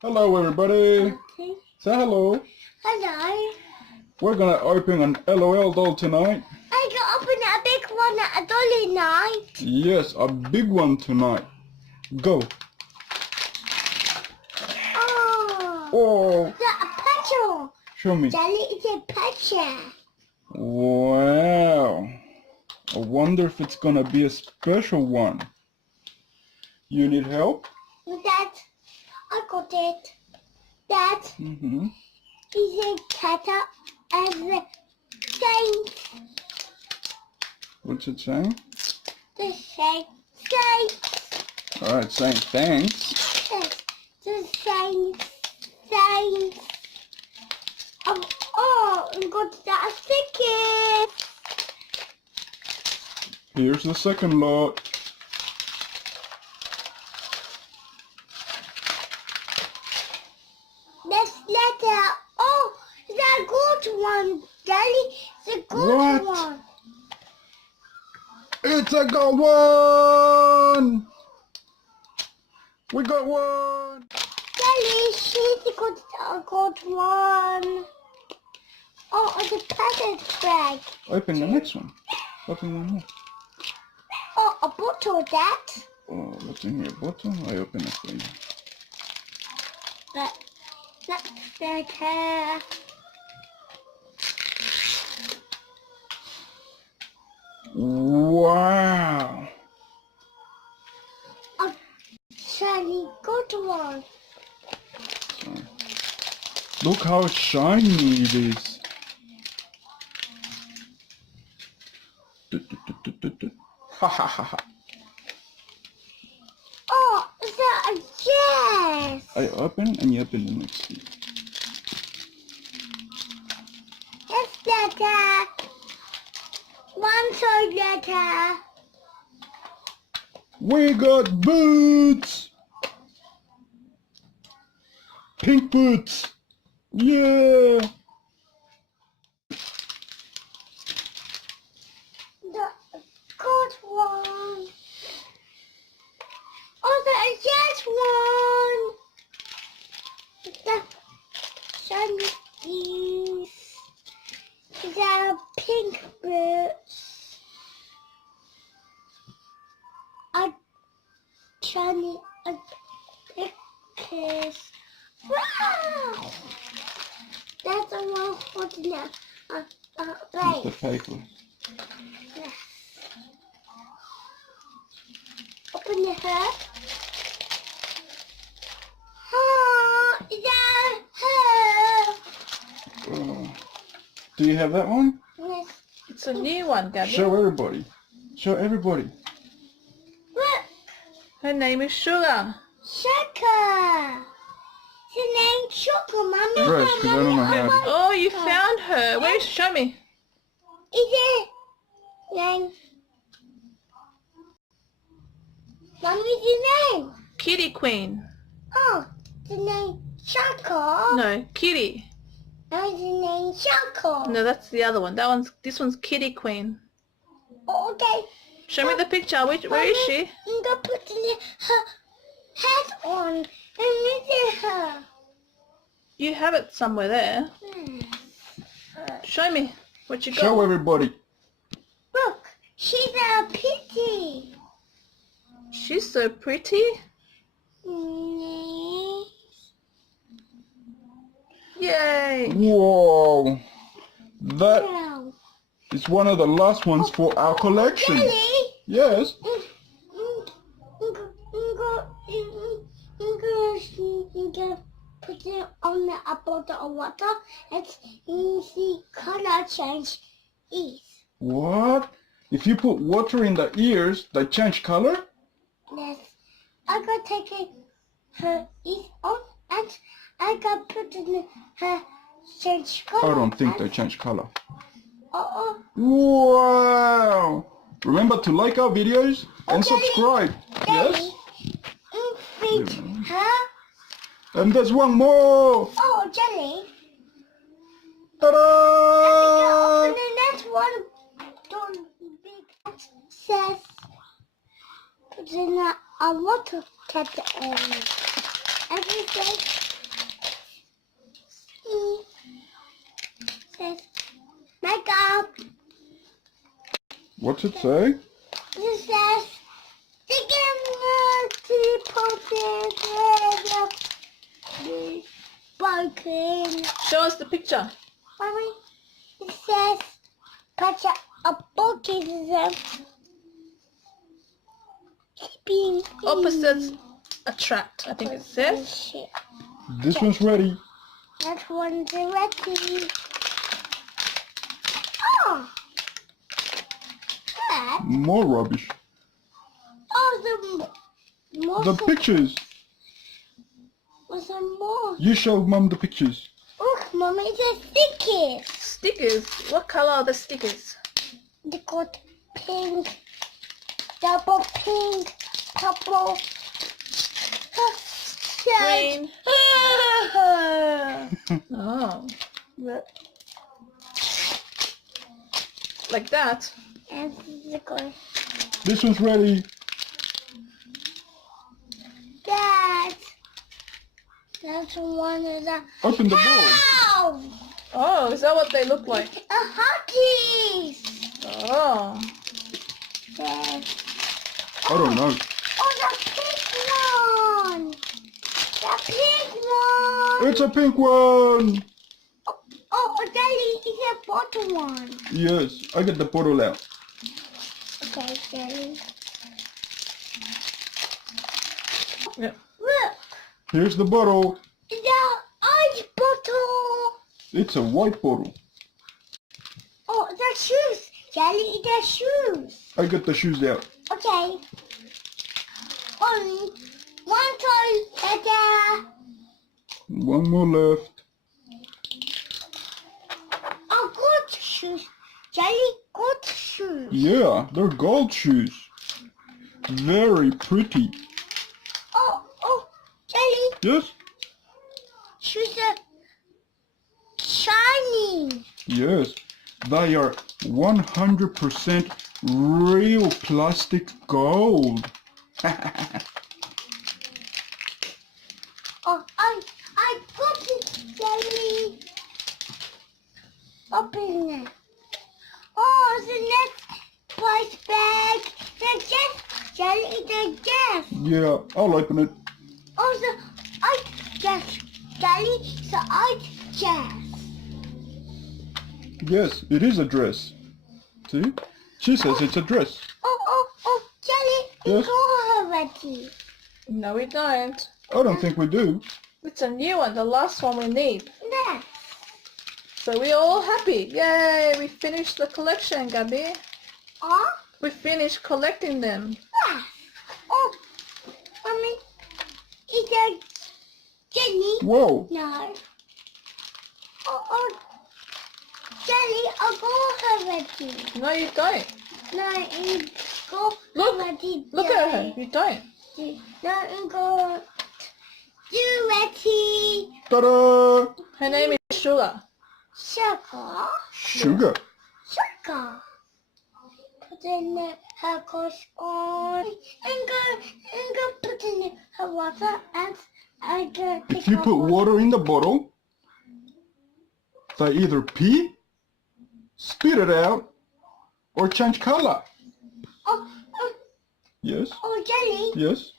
Hello everybody. Okay. Say hello. Hello. We're gonna open an LOL doll tonight. I can open a big one at a dolly night. Yes, a big one tonight. Go. Oh. Oh, Is that a picture? show me. Daddy, it's a picture. Wow. I wonder if it's gonna be a special one. You need help? Dad, I got it. Dad, is a cat and the saint. What's it saying? The saint. Alright, saying thanks. Yes, the saint. Oh, I got that sticker. Here's the second lot. This letter. Oh, it's a good one, Daddy. It's a good What? one. It's a gold one! We got one! Daddy, she's a good one. Oh, it's a packet bag. Open the next one. Open one more. Oh, a bottle, Dad. Oh, what's in here? Bottle? I open it for you. That's better. Wow! A shiny good one. Sorry. Look how shiny it is. Ha ha ha ha. Oh, is that a yes? I open and you open the next one. It's letter. One side letter. We got boots! Pink boots! Yeah! The good one. Oh, the yes one. The shiny piece. The pink boots. A shiny a pink kiss. Wow! That's the one holding a It's the place. paper. Yes. Open the hood. Oh, is that her? Oh. Do you have that one? Yes. It's a new one, Gabby. Show everybody. Show everybody. Look, Her name is Sugar. Sugar. Her name Sugar, Mommy. Right, 'cause I don't know how to- Oh, you found her. Where? Show me. Is it name? Mommy's the name. Kitty Queen. Oh, the name Sugar. No, Kitty. No, the name Sugar. No, that's the other one. This one's Kitty Queen. Oh, okay. Show me the picture. Where is she? I'm gonna put her hat on and visit her. You have it somewhere there. Show me what you got. Show everybody. Look, she's a pity. She's so pretty. Yay. Whoa! That Wow. is one of the last ones for our collection. Daddy, Yes. I'm gonna put it on a bottle of water. Let's see color change is. What? If you put water in the ears, they change color? Yes. I got take it, her is on and I got put in her change color. I don't think they change color. Oh, Wow! Remember to like our videos and Okay. subscribe. Yes? Daddy, feed her. And there's one more! Oh, Jelly. Ta-da! And the next one, don't big says, put in a water cat on. Everything. What's it say? It says, broken. Show us the picture. Mommy, it says, picture of broken. Being Opposites attract, I think it says. This one's ready. That one's ready. Oh! That? More rubbish. Oh, the more. The pictures. Was there more? You show Mum the pictures. Look, Mommy, it's a stickers. Stickers. What color are the stickers? They got pink, double pink, purple, Green. Oh. Like that. and the color. This one's ready. That's one of the. Open the bowl. Ow! Oh, is that what they look like? A hotties. Oh. There. I don't know. Oh, the pink one. The pink one. It's a pink one. Oh, Daddy, it's a bottom one. Yes, I get the bottle out. Okay, Daddy. Yeah. Look, Here's the bottle. the ice bottle. It's a white bottle. Oh, the shoes. Daddy, the shoes. I get the shoes out. Okay. One toy, Dada. One more left. Oh, good shoes. Daddy, good shoes. Yeah, they're gold shoes. Very pretty. Oh, Daddy, Yes? shoes are shiny. Yes. They are 100% real plastic gold. Oh, I got it, Daddy. Open it. Oh, the next price bag. The guess, Daddy, the guess. Yeah, I'll open it. Oh, the I guess, Daddy, the I guess. Yes, it is a dress. See? She says it's a dress. Oh, Daddy, Yes? you go already. No, we don't. I don't think we do. It's a new one, the last one we need. Next. So we're all happy. Yay, we finished the collection, Gaby. Oh, We finished collecting them. yes. Oh, Mommy, is there Jenny? Whoa. No. Oh, Jenny, I'll go already. No, you don't. No, you go Look, already. Look at her. You don't. No, you go. You ready? Ta-da! Her name is Sugar. Sugar. Sugar. Sugar. Put in her clothes on. And go put in her water and I go pick If you up put water in the bottle, they either pee, spit it out, or change color. Oh, Yes? Jelly, Yes?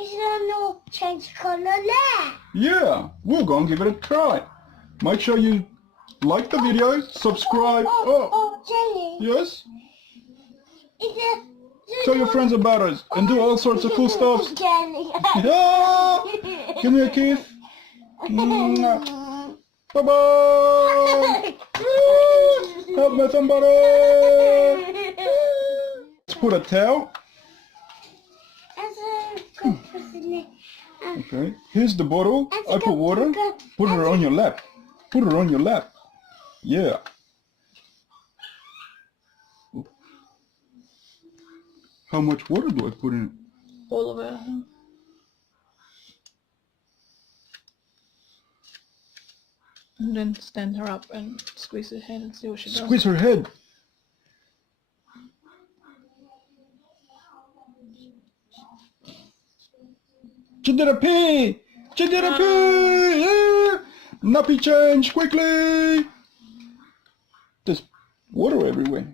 is there no change color there? Yeah, we'll go and give it a try. Make sure you like the video, subscribe. Jelly, Yes? is there... Tell your friends about us and do all sorts of cool stuff. Jelly. Yeah! Give me a kiss. Bye-bye! Help me somebody! Let's put a towel. Okay, here's the bottle. I put water. Put it on your lap. Put it on your lap. Yeah. How much water do I put in it? All of it. And then stand her up and squeeze her head and see what she does. Squeeze her head. She did a pee! She did a pee! Yeah! Nappy change quickly! There's water everywhere.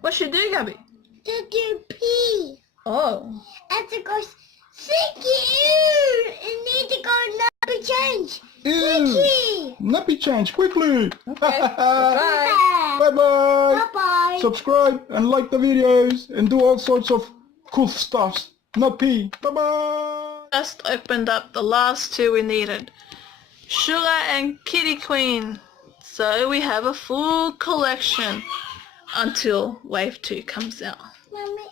What should you do, Gabby? To do pee. Oh. And to go Sicky, you need to go nappy change. Ew. Sicky. Nappy change quickly. Okay. Bye. Bye bye. Bye-bye. Subscribe and like the videos and do all sorts of cool stuffs. Not pee. Bye bye. Just opened up the last two we needed. Sugar and Kitty Queen. So we have a full collection until Wave 2 comes out. Mommy.